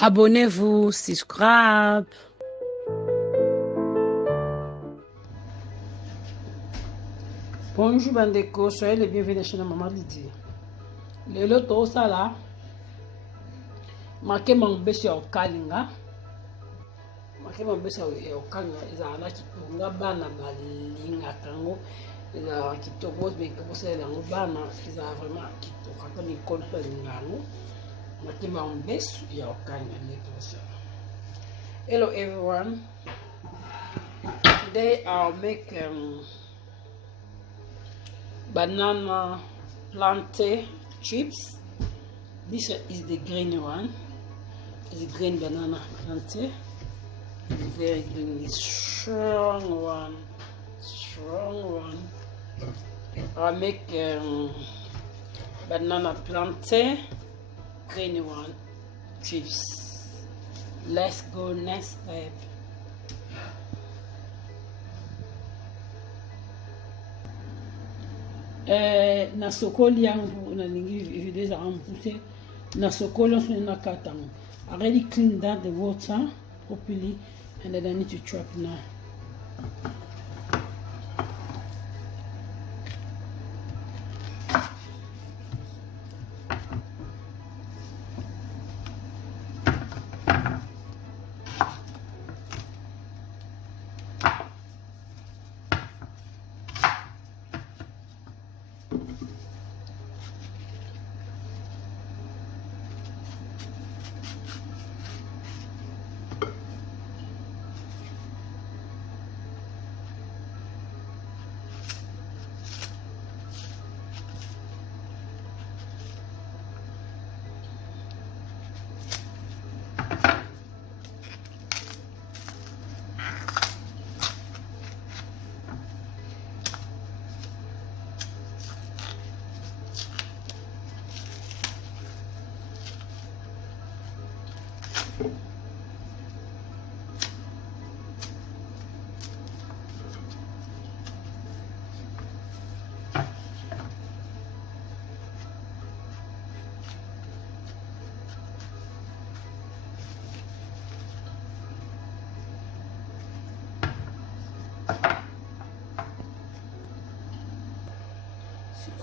Abonnez-vous, subscribe. Bonjour bandeko, soyez les bienvenus dans la chaîne Maman Didi. Le loto sala Makemba Mobesu ya Bakalinga. Makemba Mobesu ya Bakalinga ezala kitunga bana balinga kango ezala kitoko beke bosela ngo bana ezala vraiment kitoko quand l'école fait ngalo. Makemba Mobesu ya Bakalinga leto sala. Hello everyone. Today I'll make banana plantain chips. This is the green one. It's a green banana plantain. It's very green, it's strong one. I'll make banana plantain green one chips. Let's go next step. Na sokoli yangu nalingi video za ampute na sokoli on na katango. I already cleaned out the water properly and then I need to chop now.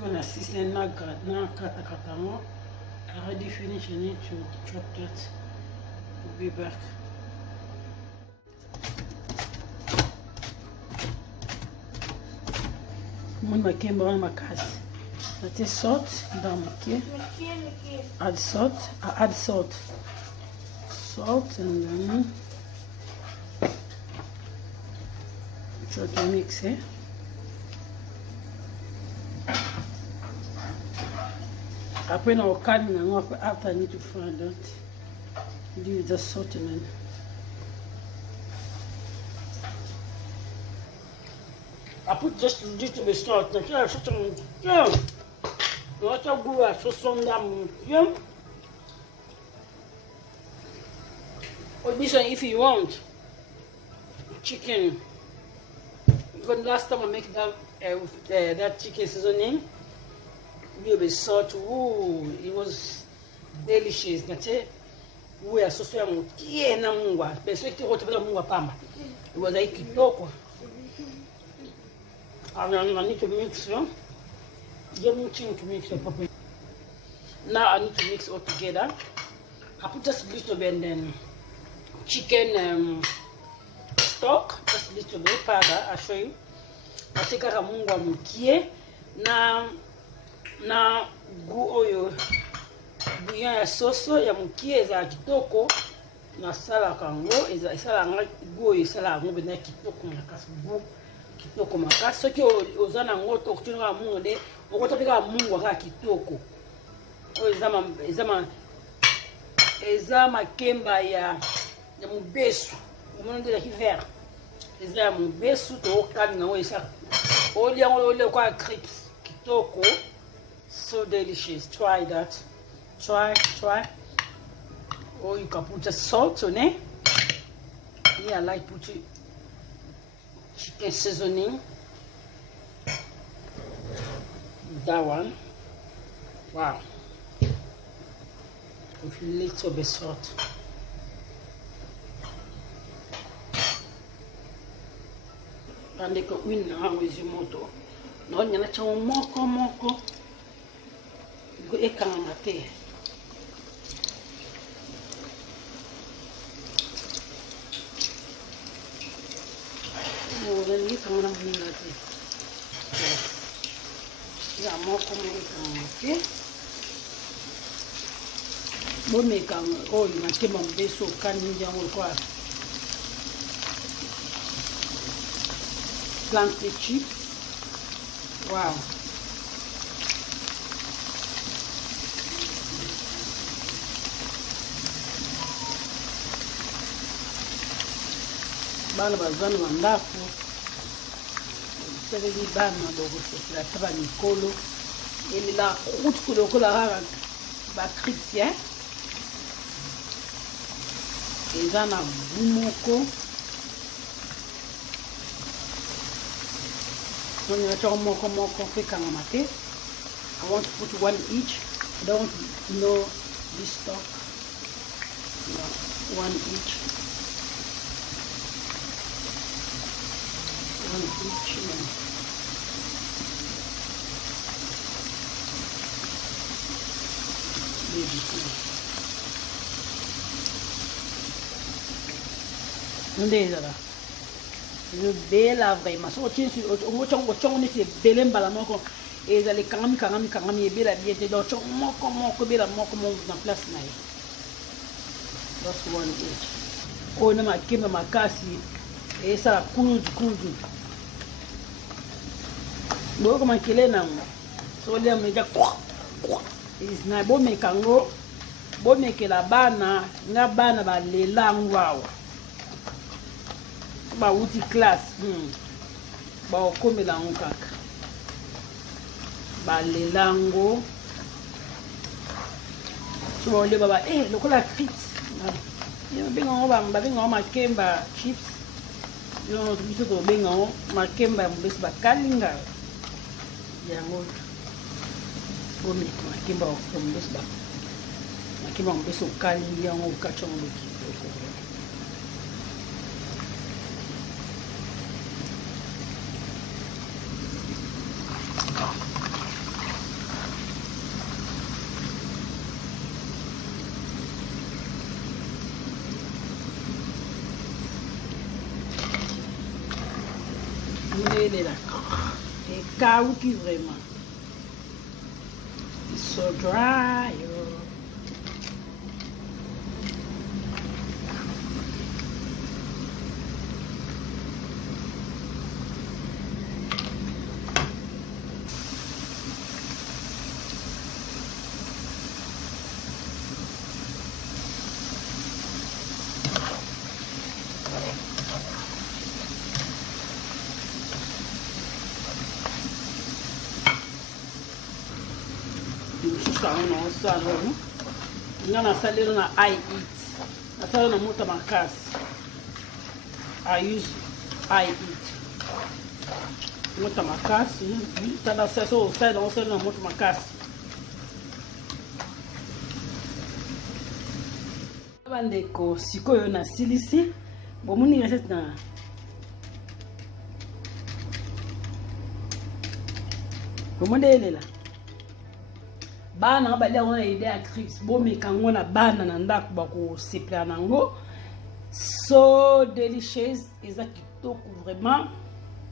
When I see na kata mo, I already finished. I need to chop that. We'll be back. Mon Makemba on makasi. That is salt. Down okay. Add salt. I add salt. Salt and then try to mix it. Après, on va calmer. After I need to find out. Do the sauteing. I put just a little bit salt. Yeah. What I do, I put some damn. Yeah. Or this one, if you want chicken. Because last time I make that chicken seasoning. Little bit salt. Ooh, it was delicious. Nate, we are so strong. It was like kitoko. I need to mix them. You need to mix it properly. Now I need to mix all together. I put just a little bit and then chicken stock, just a little bit powder. I'll show you. I take a mungwa mukie. Na gu oyo bouillon ya soso ya mukie za kitoko na sala kango eza sala nga gu oyo sala ngo bena kitoko makasi gu kitoko makasi soki ozana ngoto kutunga mungu de okota pika mungu ka kitoko oyo eza makemba ya Mobesu umonde la hiver eza ya Mobesu to okalinga oyo esa oli kwa crips kitoko. So delicious. Try that. Try. Or you can put just salt on it. Yeah, I like putting chicken seasoning. That one. Wow. With a little bit salt. Tandis que une rangi moto. Non, il y en a qui ont moko. Et quand on a été. On a dit qu'on a mis là. Il y a moko quand on a été. Bon, mais quand on a été Mobesu, quand on a quoi? Plantain chips. Wow. Bana bazana mandafu. Tele di bana bogo se la taba Nicolo. Et la route que le cola ba chrétien. Et zana bumoko. When you try more quick and mate, I want to put one each. I don't want to know this stock. No, one each. One each. Onde é ela? Bela vraiment so tin si o chong ni bele mbala moko ezali kangami ebela bien do chong moko bela moko na place na ye. That's one each. O na Makemba makasi esa kuju bo kama kile na so le meja kwa is na bo mekango bo mekela bana nga bana ba lelangu wao ba uti class ba okomela nkaka ba lelango so le baba lokola frites yo benga ngo Makemba chips yo biso to benga ngo Makemba Mobesu Bakalinga yango bomi Makemba Mobesu Bakalinga yango kachongo est là. Et caou qui vraiment. It's so dry. Na salera na I eat. Na salera na muita makasi. I use I eat. Muita makasi. Tá na sessão sai da salera na muita makasi. Bandeko sikoyo na silisi. Bomuni recette na bomondela. Bana balia wana idea crips bo mekango na bana na ndako bako sepla nango so delicious eza kitoko vraiment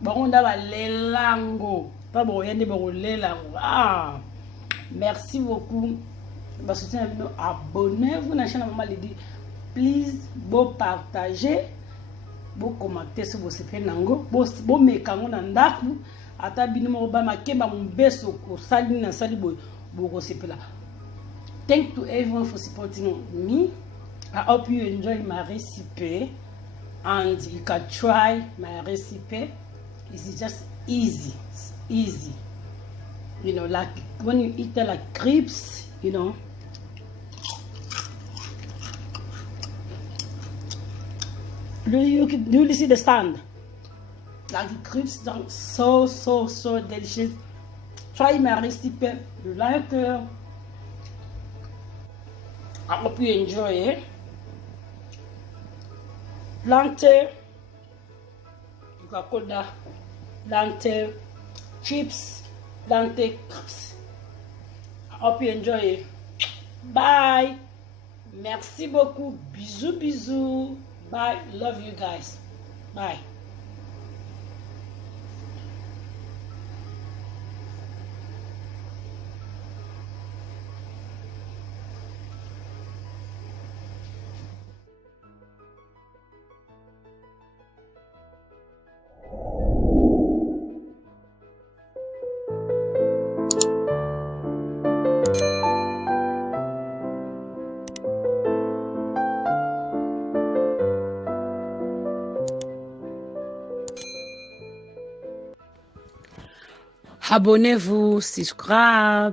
baronda ba lelango pas bo yande bo lelango merci beaucoup ba soutien nous abonnez-vous na chaîne Maman Lady please bo partager bo commenter sur vos sepla nango bo mekango na ndako ata binimo ba Makemba Mobesu ko sali na sali bo. Thank to everyone for supporting me. I hope you enjoy my recipe and you can try my recipe. It's just easy. It's easy. You know, like when you eat it like crepes, you know. You can really see the stand. Like the crepes, so delicious. Try my recipe, you like it. I hope you enjoy it. Plantain, Coca-Cola, plantain chips, plantain chips. I hope you enjoy it. Bye. Merci beaucoup. Bisous, bisous. Bye. Love you guys. Bye. Abonnez-vous, subscribe.